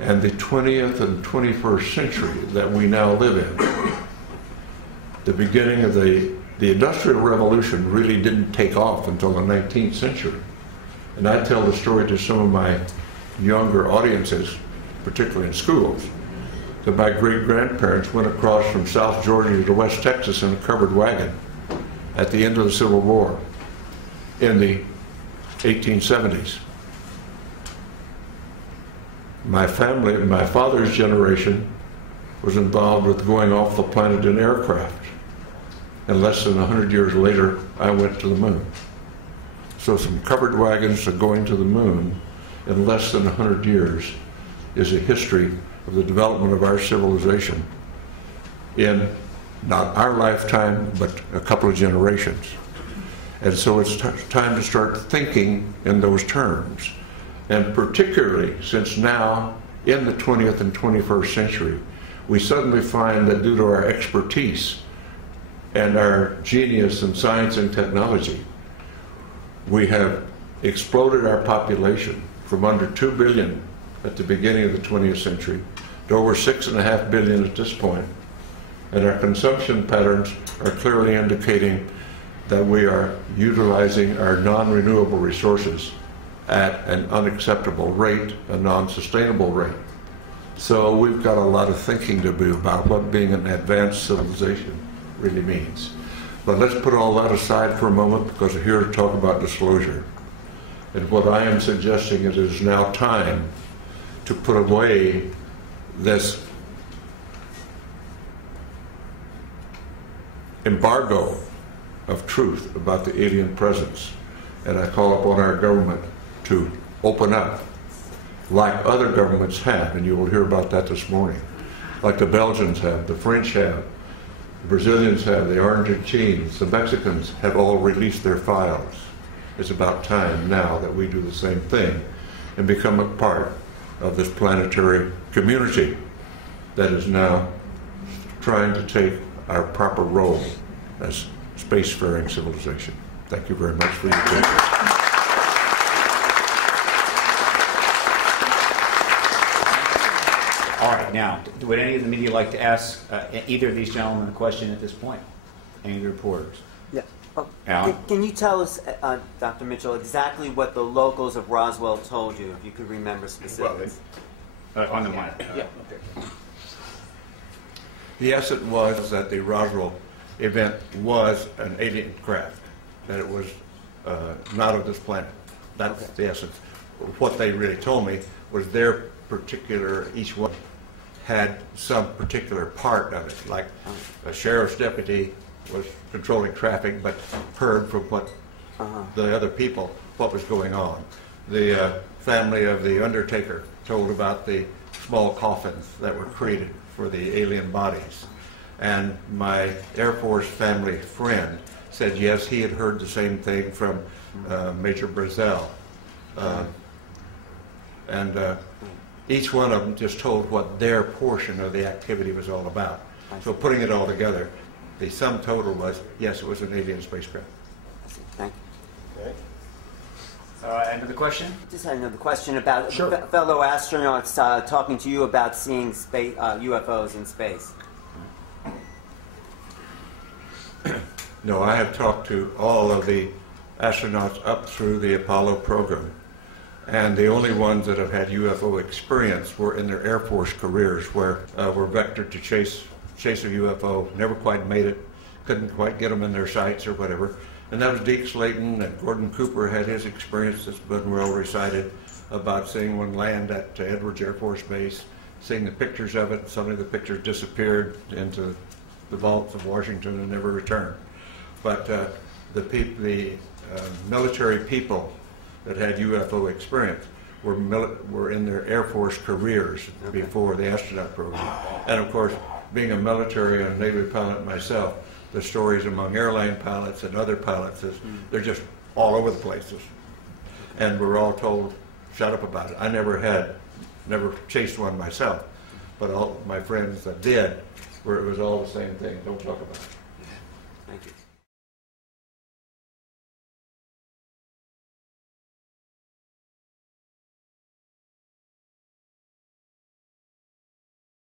and the 20th and 21st century that we now live in. The beginning of the Industrial Revolution really didn't take off until the 19th century. And I tell the story to some of my younger audiences, particularly in schools, that my great-grandparents went across from South Georgia to West Texas in a covered wagon at the end of the Civil War in the 1870s. My family, my father's generation, was involved with going off the planet in aircraft. And less than 100 years later, I went to the moon. So some covered wagons to going to the moon in less than 100 years is a history of the development of our civilization in not our lifetime, but a couple of generations. And so it's time to start thinking in those terms. And particularly since now, in the 20th and 21st century, we suddenly find that due to our expertise and our genius in science and technology, we have exploded our population from under 2 billion at the beginning of the 20th century to over 6.5 billion at this point. And our consumption patterns are clearly indicating that we are utilizing our non-renewable resources at an unacceptable rate, a non-sustainable rate. So we've got a lot of thinking to do about what being an advanced civilization really means. But let's put all that aside for a moment, because we're here to talk about disclosure. And what I am suggesting is it is now time to put away this embargo of truth about the alien presence. And I call upon our government to open up, like other governments have, and you will hear about that this morning, like the Belgians have, the French have, the Brazilians have, the Argentines, the Mexicans have all released their files. It's about time now that we do the same thing and become a part of this planetary community that is now trying to take our proper role as spacefaring civilization. Thank you very much for your attention. All right, now, would any of the media like to ask either of these gentlemen a question at this point? Any of the reporters? Yeah. Alan? Can you tell us, Dr. Mitchell, exactly what the locals of Roswell told you, if you could remember specifics? On the mic. Yeah. Yes, it was that the Roswell event was an alien craft, that it was not of this planet. That's the essence. What they really told me was their particular, each one had some particular part of it, like a sheriff's deputy was controlling traffic but heard from what the other people what was going on. The family of the undertaker told about the small coffins that were created for the alien bodies. And my Air Force family friend said yes, he had heard the same thing from Major Brazel. Each one of them just told what their portion of the activity was all about. So putting it all together, the sum total was, yes, it was an alien spacecraft. Thank you. Okay. Another question? Just had another question about Sure. fellow astronauts talking to you about seeing space, UFOs in space. No, I have talked to all of the astronauts up through the Apollo program. And the only ones that have had UFO experience were in their Air Force careers, where were vectored to chase a UFO, never quite made it, couldn't quite get them in their sights or whatever. And that was Deke Slayton, and Gordon Cooper had his experience that's been well recited about seeing one land at Edwards Air Force Base, seeing the pictures of it, and suddenly the pictures disappeared into the vaults of Washington and never returned. But the military people that had UFO experience were in their Air Force careers before the astronaut program. And of course, being a military and Navy pilot myself, the stories among airline pilots and other pilots is they're just all over the places. And we're all told, shut up about it. I never chased one myself, but all my friends that did, where it was all the same thing, don't talk about it. Thank you.